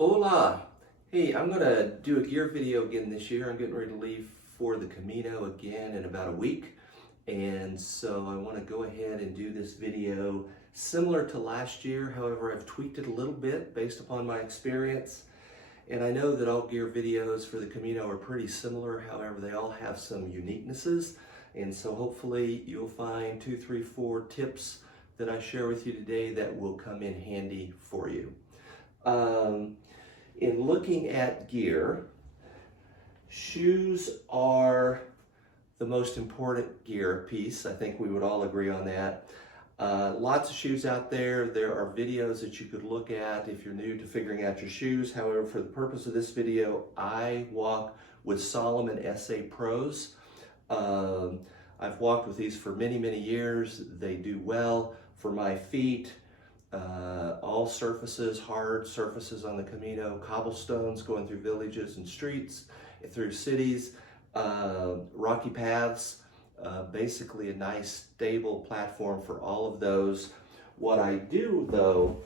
Hola! Hey, I'm going to do a gear video again this year. I'm getting ready to leave for the Camino again in about a week. And so I want to go ahead and do this video similar to last year. However, I've tweaked it a little bit based upon my experience. And I know that all gear videos for the Camino are pretty similar. However, they all have some uniquenesses. And so hopefully you'll find 2, 3, 4 tips that I share with you today that will come in handy for you. In looking at gear, shoes are the most important gear piece. I think we would all agree on that. Lots of shoes out there. There are videos that you could look at if you're new to figuring out your shoes. However, for the purpose of this video, I walk with Salomon SA Pros. I've walked with these for many, many years. They do well for my feet. All surfaces, hard surfaces on the Camino, cobblestones going through villages and streets, through cities, rocky paths, basically a nice stable platform for all of those. What I do though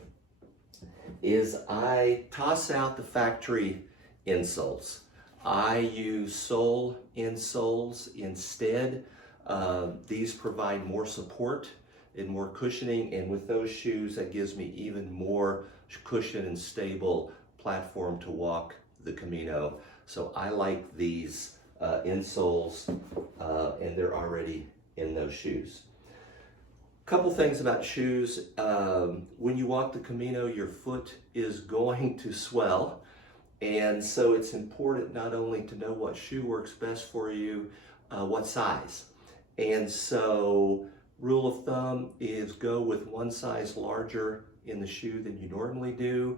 is I toss out the factory insoles. I use sole insoles instead. These provide more support and more cushioning, and with those shoes that gives me even more cushion and stable platform to walk the Camino. So I like these insoles and they're already in those shoes. Couple things about shoes. When you walk the Camino, your foot is going to swell, and so it's important not only to know what shoe works best for you, what size. And so rule of thumb is go with one size larger in the shoe than you normally do.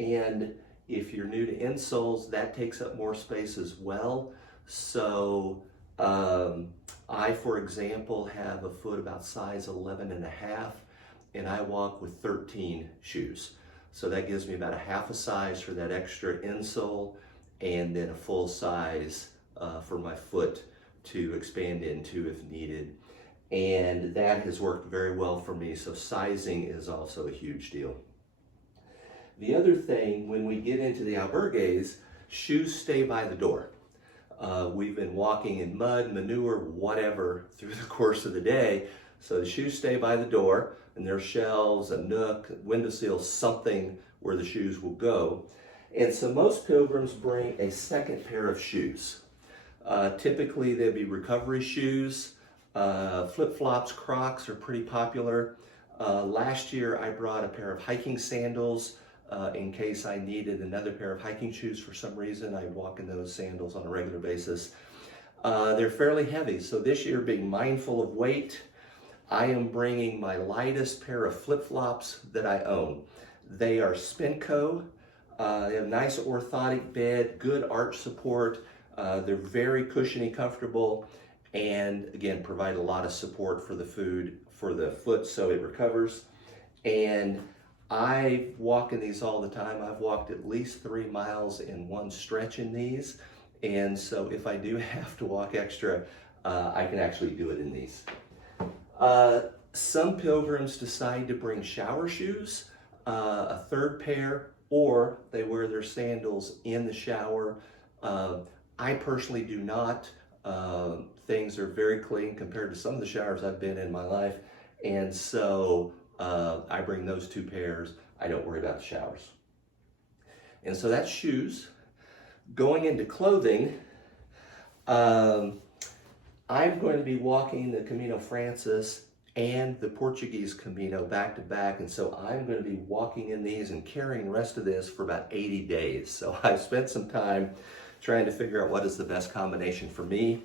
And if you're new to insoles, that takes up more space as well. So I, for example, have a foot about size 11.5, and I walk with 13 shoes. So that gives me about a half a size for that extra insole, and then a full size for my foot to expand into if needed. And that has worked very well for me, so sizing is also a huge deal. The other thing, when we get into the albergues, shoes stay by the door. We've been walking in mud, manure, whatever through the course of the day, so the shoes stay by the door, and there's shelves, a nook, windowsill, something where the shoes will go. And so most pilgrims bring a second pair of shoes. Typically they'd be recovery shoes. Flip-flops, Crocs are pretty popular. Last year I brought a pair of hiking sandals in case I needed another pair of hiking shoes for some reason. I'd walk in those sandals on a regular basis. They're fairly heavy, so this year, being mindful of weight, I am bringing my lightest pair of flip-flops that I own. They are Spinco. They have nice orthotic bed, good arch support. They're very cushiony, comfortable, and again provide a lot of support for the foot so it recovers. And I walk in these all the time. I've walked at least 3 miles in one stretch in these, and so if I do have to walk extra, I can actually do it in these. Some pilgrims decide to bring shower shoes, a third pair, or they wear their sandals in the shower. I personally do not. Things are very clean compared to some of the showers I've been in my life, and so I bring those 2 pairs. I don't worry about the showers. And so that's shoes. Going into clothing, I'm going to be walking the Camino Francis and the Portuguese Camino back to back, and so I'm going to be walking in these and carrying the rest of this for about 80 days. So I've spent some time trying to figure out what is the best combination for me.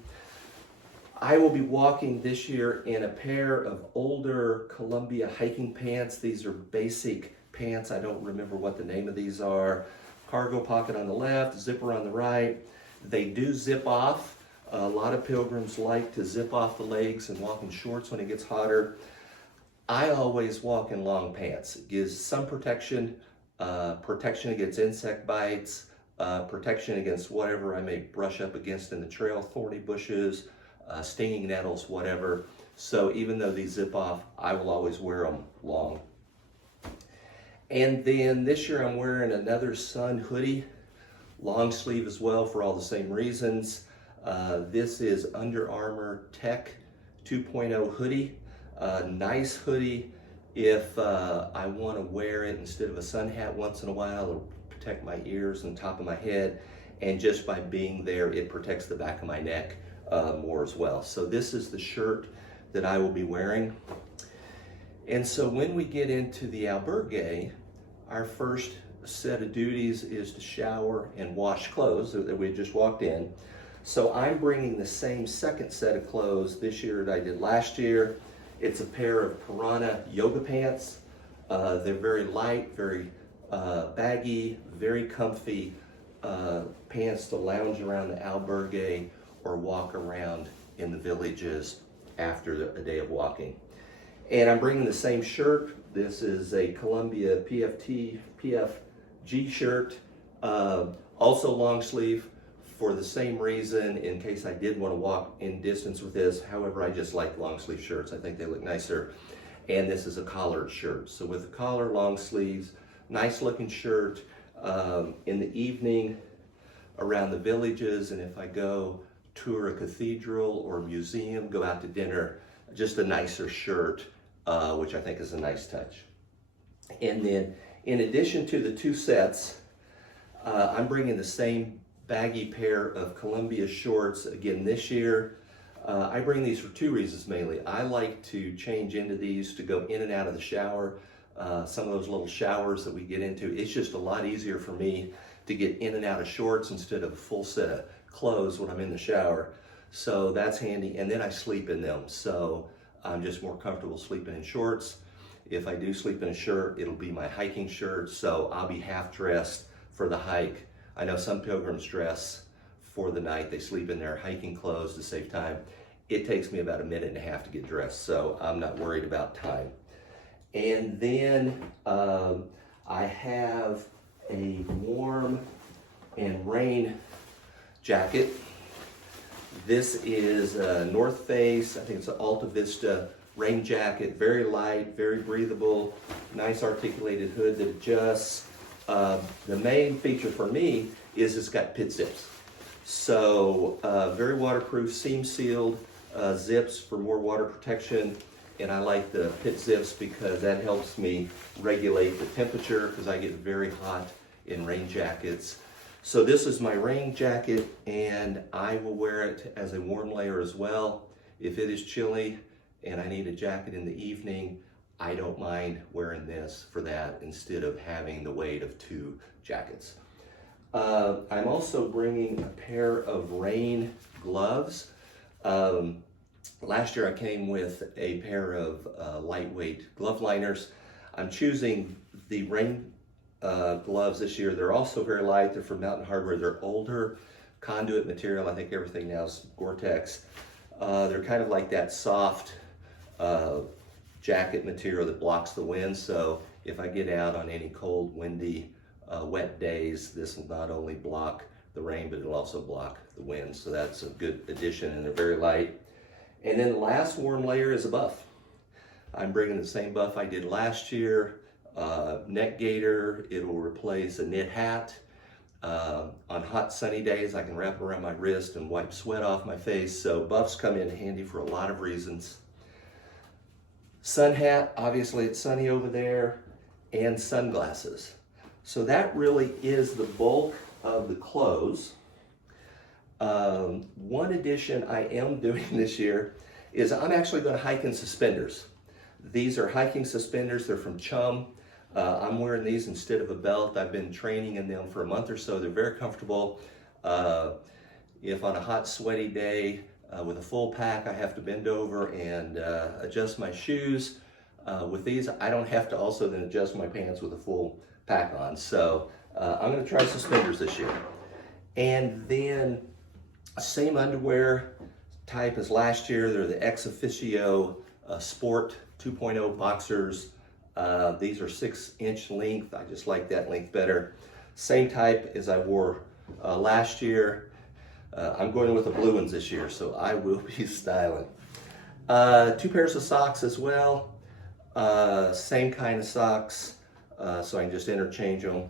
I will be walking this year in a pair of older Columbia hiking pants. These are basic pants. I don't remember what the name of these are. Cargo pocket on the left, zipper on the right. They do zip off. A lot of pilgrims like to zip off the legs and walk in shorts when it gets hotter. I always walk in long pants. It gives some protection, protection against insect bites, protection against whatever I may brush up against in the trail, thorny bushes, stinging nettles, whatever. So even though these zip off, I will always wear them long. And then this year I'm wearing another sun hoodie, long sleeve as well for all the same reasons. This is Under Armour Tech 2.0 hoodie. Nice hoodie if I want to wear it instead of a sun hat once in a while, or protect my ears and top of my head. And just by being there, it protects the back of my neck more as well. So this is the shirt that I will be wearing. And so when we get into the albergue, our first set of duties is to shower and wash clothes that we just walked in. So I'm bringing the same second set of clothes this year that I did last year. It's a pair of Piranha yoga pants. They're very light, very baggy, very comfy pants to lounge around the albergue or walk around in the villages after a day of walking. And I'm bringing the same shirt. This is a Columbia PFG shirt, also long sleeve for the same reason, in case I did want to walk in distance with this. However, I just like long sleeve shirts. I think they look nicer. And this is a collared shirt. So with the collar, long sleeves, nice looking shirt. In the evening around the villages, and if I go tour a cathedral or museum, go out to dinner, just a nicer shirt, which I think is a nice touch. And then in addition to the two sets, I'm bringing the same baggy pair of Columbia shorts again this year. I bring these for two reasons mainly. I like to change into these to go in and out of the shower. Some of those little showers that we get into, it's just a lot easier for me to get in and out of shorts instead of a full set of clothes when I'm in the shower. So that's handy. And then I sleep in them. So I'm just more comfortable sleeping in shorts. If I do sleep in a shirt, it'll be my hiking shirt. So I'll be half dressed for the hike. I know some pilgrims dress for the night. They sleep in their hiking clothes to save time. It takes me about a minute and a half to get dressed, so I'm not worried about time. And then I have a warm and rain jacket. This is a North Face, I think it's an Alta Vista rain jacket, very light, very breathable, nice articulated hood that adjusts. The main feature for me is it's got pit zips. So very waterproof, seam sealed zips for more water protection. And I like the pit zips because that helps me regulate the temperature, because I get very hot in rain jackets. So this is my rain jacket, and I will wear it as a warm layer as well. If it is chilly and I need a jacket in the evening, I don't mind wearing this for that instead of having the weight of two jackets. I'm also bringing a pair of rain gloves. Last year I came with a pair of lightweight glove liners. I'm choosing the rain gloves this year. They're also very light. They're from Mountain Hardwear. They're older conduit material. I think everything now is Gore-Tex. They're kind of like that soft jacket material that blocks the wind. So if I get out on any cold, windy, wet days, this will not only block the rain, but it'll also block the wind. So that's a good addition, and they're very light. And then the last warm layer is a buff. I'm bringing the same buff I did last year, neck gaiter. It will replace a knit hat. On hot sunny days, I can wrap it around my wrist and wipe sweat off my face. So buffs come in handy for a lot of reasons. Sun hat, obviously it's sunny over there, and sunglasses. So that really is the bulk of the clothes. One addition I am doing this year is I'm actually going to hike in suspenders. These are hiking suspenders. They're from Chum. I'm wearing these instead of a belt. I've been training in them for a month or so. They're very comfortable. If on a hot, sweaty day with a full pack, I have to bend over and adjust my shoes. With these, I don't have to also then adjust my pants with a full pack on. So I'm going to try suspenders this year. And then same underwear type as last year. They're the Ex Officio Sport 2.0 boxers. These are 6-inch length. I just like that length better. Same type as I wore last year. I'm going with the blue ones this year, so I will be styling. 2 pairs of socks as well. Same kind of socks. so I can just interchange them.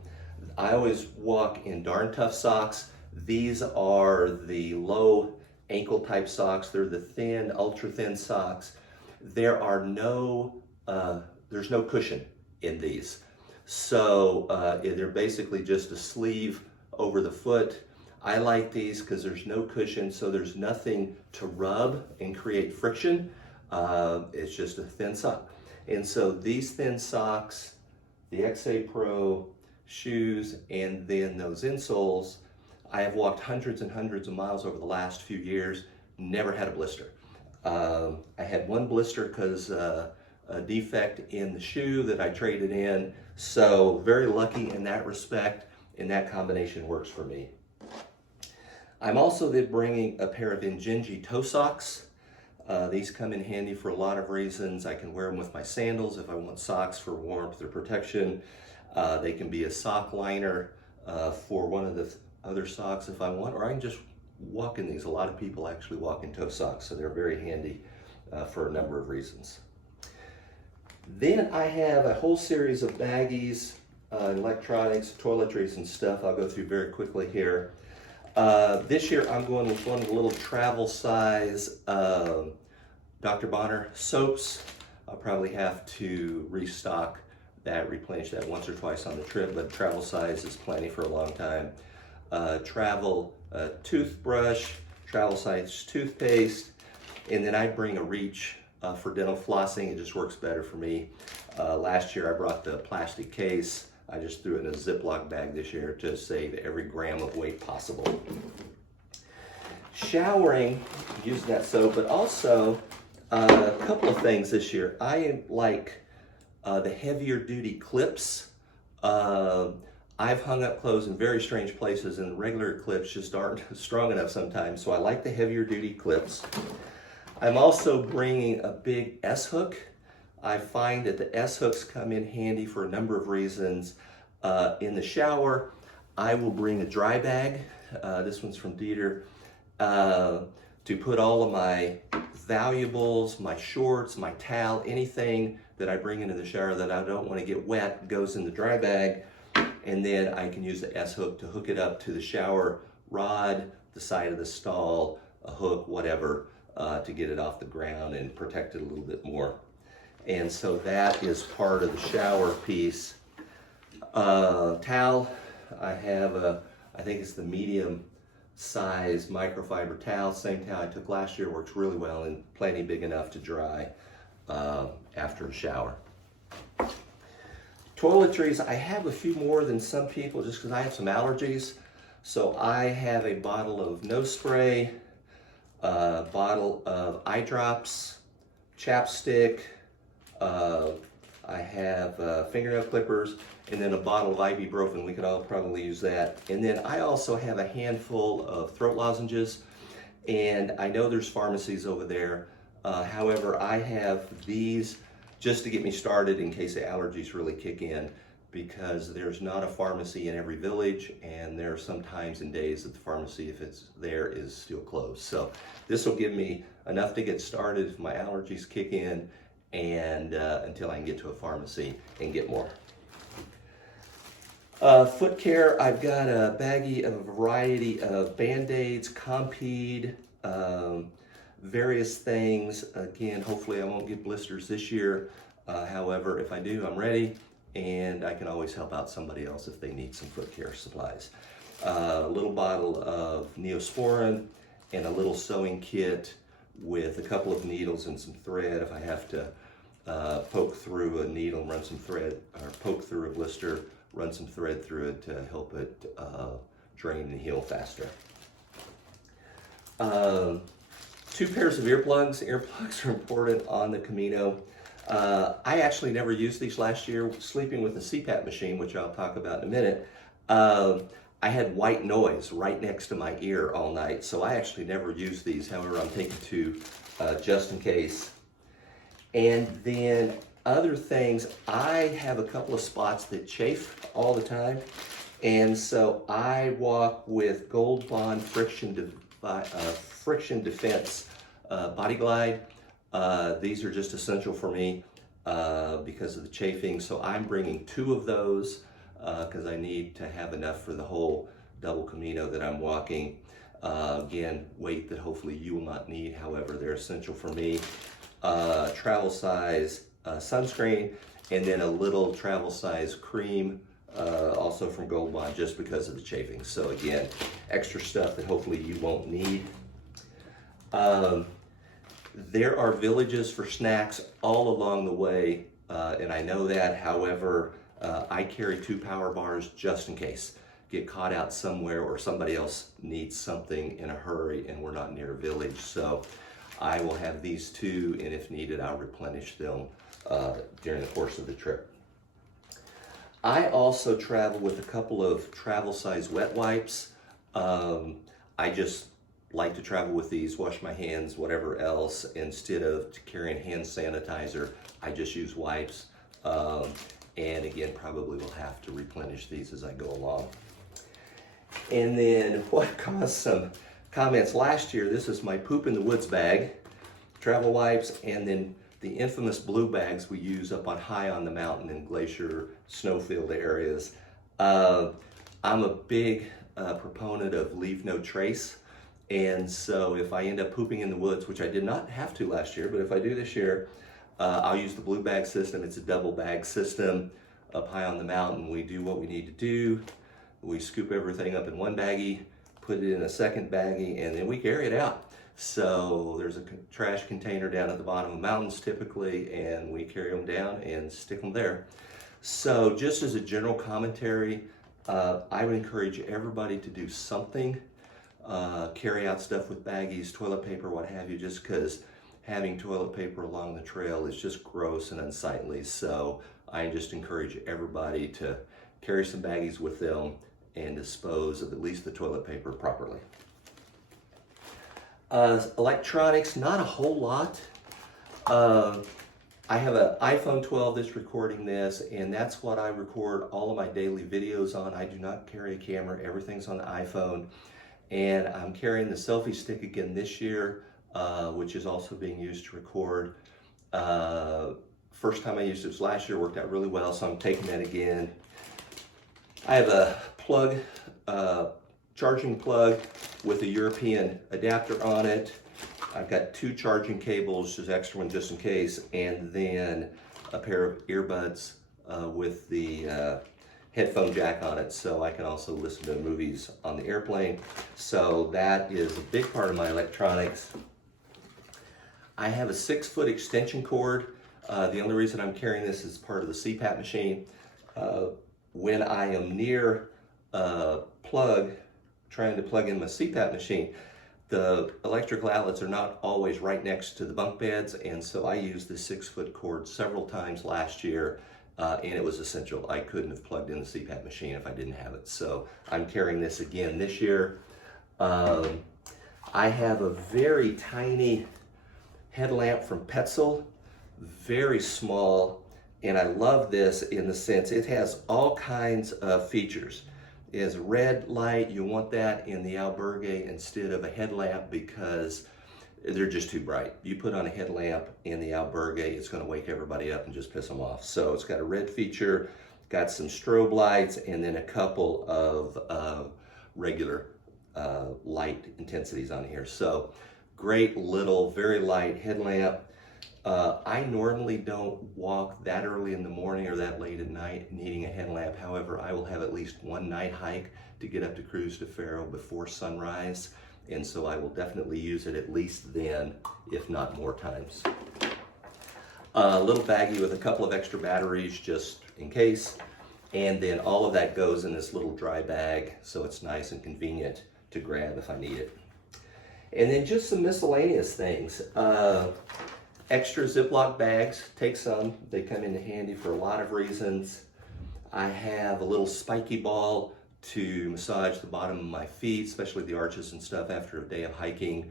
I always walk in Darn Tough socks. These are the low ankle type socks. They're the thin, ultra thin socks. There's no cushion in these. So they're basically just a sleeve over the foot. I like these because there's no cushion, so there's nothing to rub and create friction. It's just a thin sock. And so these thin socks, the XA Pro shoes, and then those insoles, I have walked hundreds and hundreds of miles over the last few years, never had a blister. I had one blister because a defect in the shoe that I traded in, so very lucky in that respect, and that combination works for me. I'm also bringing a pair of Injinji toe socks. These come in handy for a lot of reasons. I can wear them with my sandals if I want socks for warmth or protection. They can be a sock liner for one of the other socks if I want, or I can just walk in these. A lot of people actually walk in toe socks, so they're very handy for a number of reasons. Then I have a whole series of baggies, electronics, toiletries and stuff I'll go through very quickly here. This year I'm going with one of the little travel size Dr. Bonner soaps. I'll probably have to restock that, replenish that once or twice on the trip, but travel size is plenty for a long time. Travel toothbrush, travel size toothpaste, and then I bring a Reach for dental flossing. It just works better for me. Last year I brought the plastic case. I just threw it in a Ziploc bag this year to save every gram of weight possible. Showering, use that soap, but also a couple of things this year. I like the heavier duty clips. I've hung up clothes in very strange places, and regular clips just aren't strong enough sometimes, so I like the heavier duty clips. I'm also bringing a big S-hook. I find that the S-hooks come in handy for a number of reasons. In the shower, I will bring a dry bag. This one's from Dieter, to put all of my valuables, my shorts, my towel, anything that I bring into the shower that I don't want to get wet goes in the dry bag. And then I can use the S-hook to hook it up to the shower rod, the side of the stall, a hook, whatever, to get it off the ground and protect it a little bit more. And so that is part of the shower piece. Towel, I have I think it's the medium size microfiber towel. Same towel I took last year, works really well and plenty big enough to dry after a shower. Toiletries, I have a few more than some people just because I have some allergies. So I have a bottle of nose spray, a bottle of eye drops, chapstick, I have fingernail clippers, and then a bottle of ibuprofen. We could all probably use that. And then I also have a handful of throat lozenges, and I know there's pharmacies over there. However, I have these just to get me started in case the allergies really kick in, because there's not a pharmacy in every village, and there are some times and days that the pharmacy, if it's there, is still closed. So this will give me enough to get started if my allergies kick in, and until I can get to a pharmacy and get more. Foot care, I've got a baggie of a variety of Band-Aids, Compeed, various things. Again, hopefully I won't get blisters this year. However, if I do, I'm ready, and I can always help out somebody else if they need some foot care supplies. A little bottle of Neosporin and a little sewing kit with a couple of needles and some thread if I have to poke through a needle and run some thread, or poke through a blister, run some thread through it to help it drain and heal faster. 2 pairs of earplugs. Earplugs are important on the Camino. I actually never used these last year. Sleeping with a CPAP machine, which I'll talk about in a minute, I had white noise right next to my ear all night, so I actually never used these. However, I'm taking 2 just in case. And then other things, I have a couple of spots that chafe all the time, and so I walk with Gold Bond Friction Defense Body Glide. These are just essential for me. because of the chafing. So I'm bringing 2 of those because I need to have enough for the whole double Camino that I'm walking. Again, weight that hopefully you will not need, however, they're essential for me. Travel size sunscreen, and then a little travel size cream, also from Gold Bond, just because of the chafing. So again, extra stuff that hopefully you won't need. There are villages for snacks all along the way, and I know that. However, I carry 2 power bars just in case. Get caught out somewhere or somebody else needs something in a hurry and we're not near a village. So I will have these 2, and if needed, I'll replenish them during the course of the trip. I also travel with a couple of travel size wet wipes. I just like to travel with these, wash my hands, whatever else. Instead of carrying hand sanitizer, I just use wipes. And again, probably will have to replenish these as I go along. And then what caused some comments last year, this is my poop in the woods bag, travel wipes, and then the infamous blue bags we use up on high on the mountain in glacier snowfield areas. I'm a big proponent of leave no trace. And so if I end up pooping in the woods, which I did not have to last year, but if I do this year, I'll use the blue bag system. It's a double bag system up high on the mountain. We do what we need to do. We scoop everything up in one baggie, put it in a second baggie, and then we carry it out. So there's a trash container down at the bottom of the mountains typically, and we carry them down and stick them there. So just as a general commentary, I would encourage everybody to do something. Carry out stuff with baggies, toilet paper, what have you, just because having toilet paper along the trail is just gross and unsightly. So I just encourage everybody to carry some baggies with them and dispose of at least the toilet paper properly. Electronics, not a whole lot. I have an iPhone 12 that's recording this, and that's what I record all of my daily videos on. I do not carry a camera, everything's on the iPhone. And I'm carrying the selfie stick again this year, which is also being used to record. First time I used it was last year, worked out really well, so I'm taking that again. I have a plug, charging plug with a European adapter on it. I've got 2 charging cables, just extra one just in case, and then a pair of earbuds with the headphone jack on it, so I can also listen to movies on the airplane. So that is a big part of my electronics. I have a 6-foot extension cord. The only reason I'm carrying this is part of the CPAP machine. When I am near a plug, trying to plug in my CPAP machine, the electrical outlets are not always right next to the bunk beds, and so I used the 6-foot cord several times last year, and it was essential. I couldn't have plugged in the CPAP machine if I didn't have it. So I'm carrying this again this year. I have a very tiny headlamp from Petzl, very small, and I love this in the sense it has all kinds of features. It has red light. You want that in the albergue instead of a headlamp because they're just too bright. You put on a headlamp in the albergue, it's going to wake everybody up and just piss them off. So it's got a red feature, got some strobe lights, and then a couple of regular light intensities on here. So great little, very light headlamp. I normally don't walk that early in the morning or that late at night needing a headlamp. However, I will have at least one night hike to get up to Cruz de Ferro before sunrise. And so I will definitely use it at least then, if not more times. A little baggie with a couple of extra batteries just in case. And then all of that goes in this little dry bag, so it's nice and convenient to grab if I need it. And then just some miscellaneous things. Extra Ziploc bags, take some. They come in handy for a lot of reasons. I have a little spiky ball to massage the bottom of my feet, especially the arches and stuff after a day of hiking.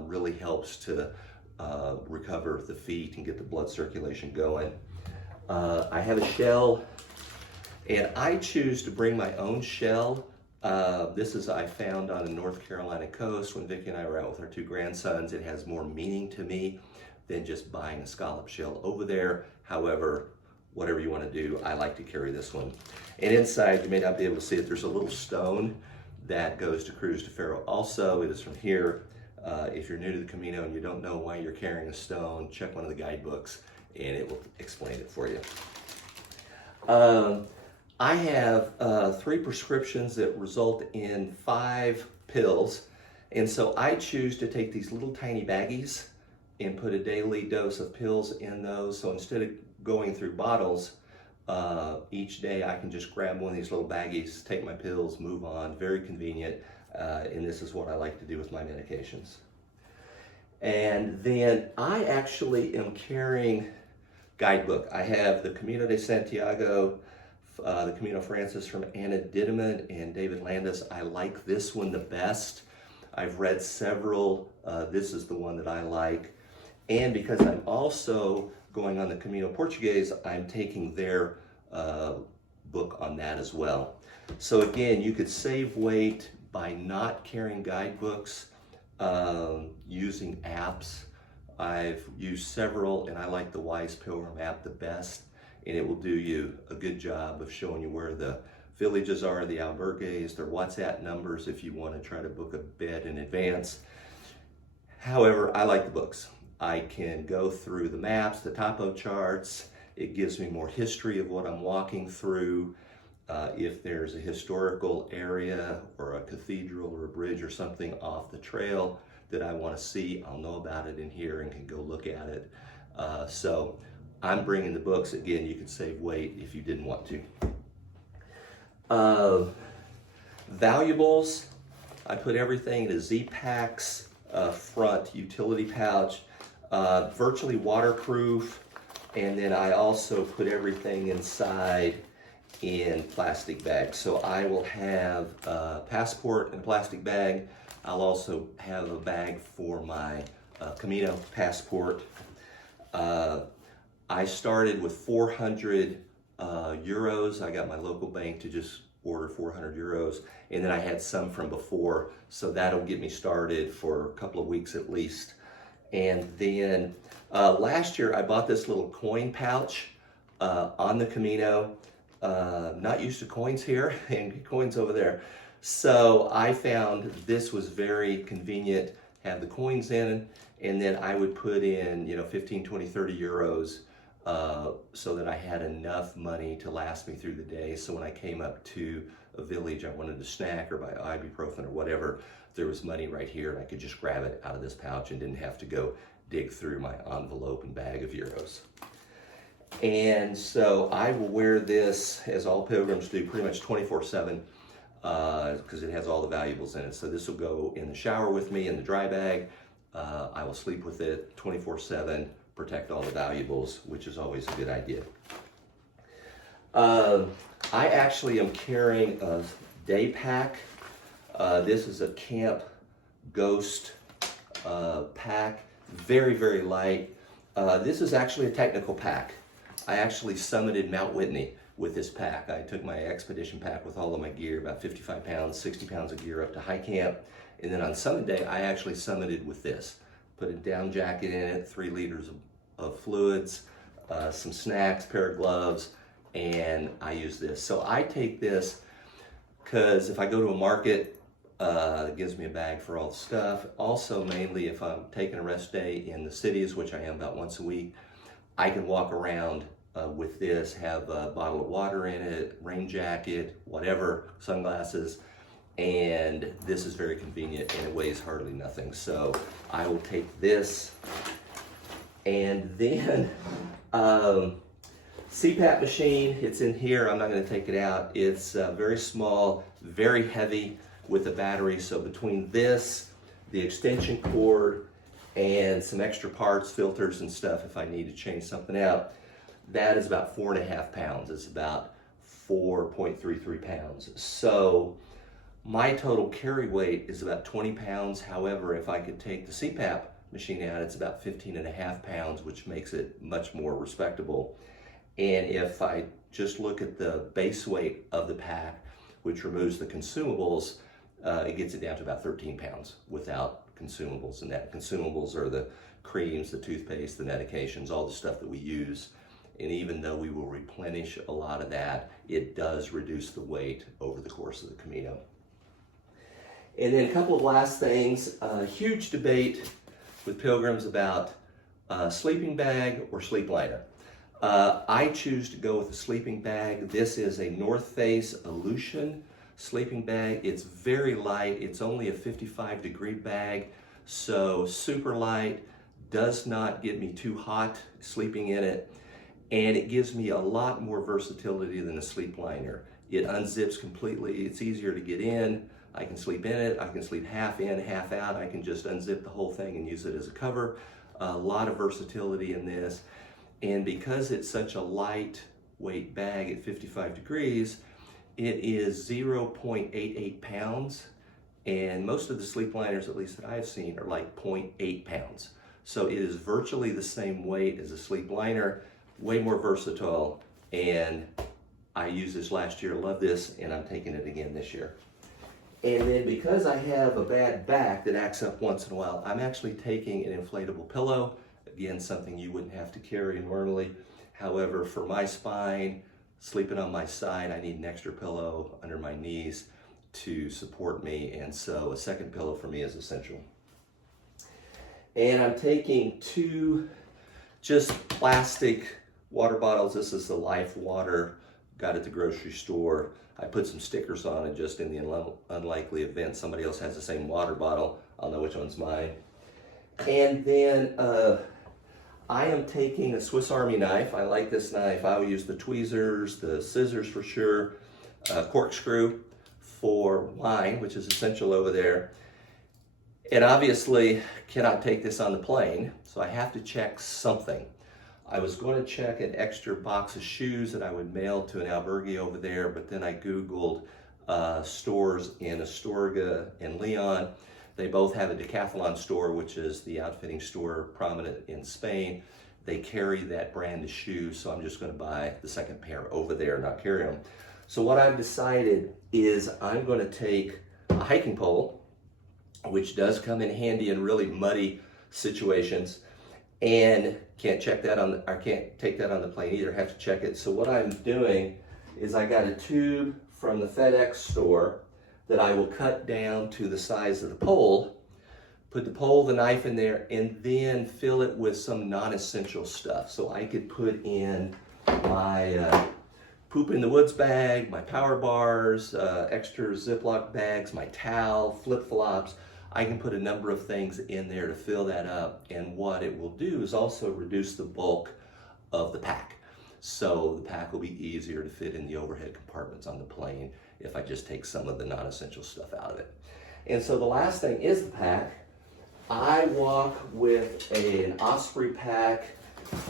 Really helps to recover the feet and get the blood circulation going. I have a shell, and I choose to bring my own shell. This is I found on the North Carolina coast when Vicki and I were out with our 2 grandsons. It has more meaning to me than just buying a scallop shell over there. However, whatever you want to do, I like to carry this one. And inside, you may not be able to see it, there's a little stone that goes to Cruz de Ferro. Also, it is from here. If you're new to the Camino and you don't know why you're carrying a stone, check one of the guidebooks and it will explain it for you. I have 3 prescriptions that result in 5 pills. And so I choose to take these little tiny baggies and put a daily dose of pills in those. So instead of going through bottles each day, I can just grab one of these little baggies, take my pills, move on. Very convenient. And this is what I like to do with my medications. And then I actually am carrying guidebook. I have the Camino de Santiago, the Camino Frances from Anna Dideman and David Landis. I like this one the best. I've read several. This is the one that I like. And because I'm also going on the Camino Portuguese, I'm taking their book on that as well. So again, you could save weight by not carrying guidebooks, using apps. I've used several and I like the Wise Pilgrim app the best, and it will do you a good job of showing you where the villages are, the albergues, their WhatsApp numbers if you want to try to book a bed in advance. However, I like the books. I can go through the maps, the topo charts. It gives me more history of what I'm walking through. If there's a historical area or a cathedral or a bridge or something off the trail that I want to see, I'll know about it in here and can go look at it. So I'm bringing the books. Again, you could save weight if you didn't want to. Valuables, I put everything in a Z-Packs front utility pouch, virtually waterproof, and then I also put everything inside in plastic bags. So I will have a passport in a plastic bag. I'll also have a bag for my Camino passport. I started with 400 euros. I got my local bank to just order 400 euros, and then I had some from before, so that'll get me started for a couple of weeks at least. And then last year I bought this little coin pouch on the Camino. Not used to coins here and coins over there. So I found this was very convenient, have the coins in, and then I would put in, 15, 20, 30 euros so that I had enough money to last me through the day. So when I came up to a village, I wanted a snack or buy ibuprofen or whatever, there was money right here and I could just grab it out of this pouch and didn't have to go dig through my envelope and bag of euros. And so I will wear this, as all pilgrims do, pretty much 24/7 because it has all the valuables in it. So this will go in the shower with me in the dry bag. I will sleep with it 24/7, protect all the valuables, which is always a good idea. I actually am carrying a day pack. This is a Camp Ghost pack, very, very light. This is actually a technical pack. I actually summited Mount Whitney with this pack. I took my expedition pack with all of my gear, about 55 pounds, 60 pounds of gear up to high camp. And then on summit day, I actually summited with this. Put a down jacket in it, 3 liters of fluids, some snacks, pair of gloves, and I use this. So I take this because if I go to a market, it gives me a bag for all the stuff. Also, mainly if I'm taking a rest day in the cities, which I am about once a week, I can walk around with this, have a bottle of water in it, rain jacket, whatever, sunglasses, and this is very convenient and it weighs hardly nothing. So I will take this, and then CPAP machine, it's in here. I'm not going to take it out. It's very small, very heavy with a battery. So between this, the extension cord, and some extra parts, filters and stuff if I need to change something out, that is about 4.5 pounds. It's about 4.33 pounds. So my total carry weight is about 20 pounds. However, if I could take the CPAP machine out, it's about 15.5 pounds, which makes it much more respectable. And if I just look at the base weight of the pack, which removes the consumables, it gets it down to about 13 pounds without consumables, and that consumables are the creams, the toothpaste, the medications, all the stuff that we use. And even though we will replenish a lot of that, it does reduce the weight over the course of the Camino. And then a couple of last things. Huge debate with pilgrims about sleeping bag or sleep liner. I choose to go with a sleeping bag. This is a North Face Aleutian sleeping bag. It's very light. It's only a 55-degree bag, so super light, does not get me too hot sleeping in it, and it gives me a lot more versatility than a sleep liner. It unzips completely. It's easier to get in. I can sleep in it. I can sleep half in, half out. I can just unzip the whole thing and use it as a cover. A lot of versatility in this. And because it's such a lightweight bag at 55 degrees, it is 0.88 pounds. And most of the sleep liners, at least that I've seen, are like 0.8 pounds. So it is virtually the same weight as a sleep liner, way more versatile. And I used this last year, love this, and I'm taking it again this year. And then because I have a bad back that acts up once in a while, I'm actually taking an inflatable pillow. Again, something you wouldn't have to carry normally. However, for my spine, sleeping on my side, I need an extra pillow under my knees to support me, and so a second pillow for me is essential. And I'm taking 2 just plastic water bottles. This is the Life Water, got at the grocery store. I put some stickers on it just in the unlikely event somebody else has the same water bottle. I'll know which one's mine. And then I am taking a Swiss Army knife. I like this knife. I will use the tweezers, the scissors for sure, corkscrew for wine, which is essential over there. And obviously cannot take this on the plane, so I have to check something. I was going to check an extra box of shoes that I would mail to an albergue over there, but then I Googled stores in Astorga and Leon. They both have a Decathlon store, which is the outfitting store prominent in Spain. They carry that brand of shoes, so I'm just going to buy the second pair over there, not carry them. So what I've decided is I'm going to take a hiking pole, which does come in handy in really muddy situations, and can't take that on the plane either, have to check it. So what I'm doing is I got a tube from the FedEx store that I will cut down to the size of the pole, put the knife in there, and then fill it with some non-essential stuff. So I could put in my poop in the woods bag, my power bars, extra Ziploc bags, my towel, flip-flops. I can put a number of things in there to fill that up, and what it will do is also reduce the bulk of the pack. So the pack will be easier to fit in the overhead compartments on the plane if I just take some of the non-essential stuff out of it. And so the last thing is the pack. I walk with an Osprey pack.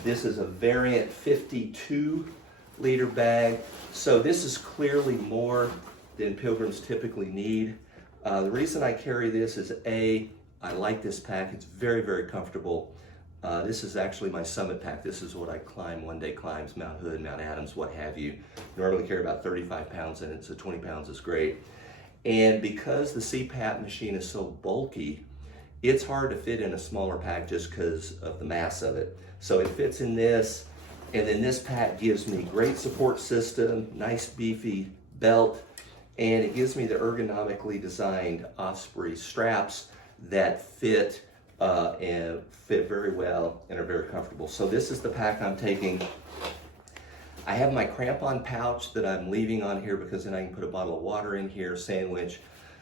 This is a variant 52-liter bag. So this is clearly more than pilgrims typically need. The reason I carry this is I like this pack. It's very, very comfortable. This is actually my summit pack. This is what I climb one-day climbs, Mount Hood, Mount Adams, what have you. Normally carry about 35 pounds in it, so 20 pounds is great. And because the CPAP machine is so bulky, it's hard to fit in a smaller pack just because of the mass of it. So it fits in this, and then this pack gives me great support system, nice beefy belt, and it gives me the ergonomically designed Osprey straps that fit very well and are very comfortable. So this is the pack I'm taking. I have my crampon pouch that I'm leaving on here because then I can put a bottle of water in here, sandwich.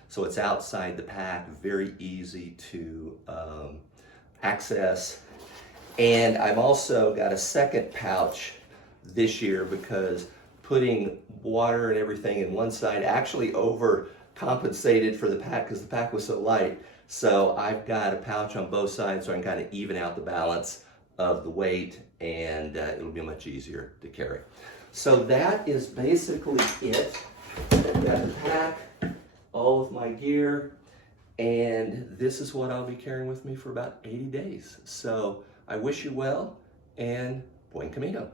So it's outside the pack, very easy to access. And I've also got a second pouch this year because putting water and everything in one side actually overcompensated for the pack because the pack was so light. So I've got a pouch on both sides so I can kind of even out the balance of the weight, and it'll be much easier to carry. So that is basically it. I've got the pack, all of my gear, and this is what I'll be carrying with me for about 80 days. So I wish you well, and Buen Camino.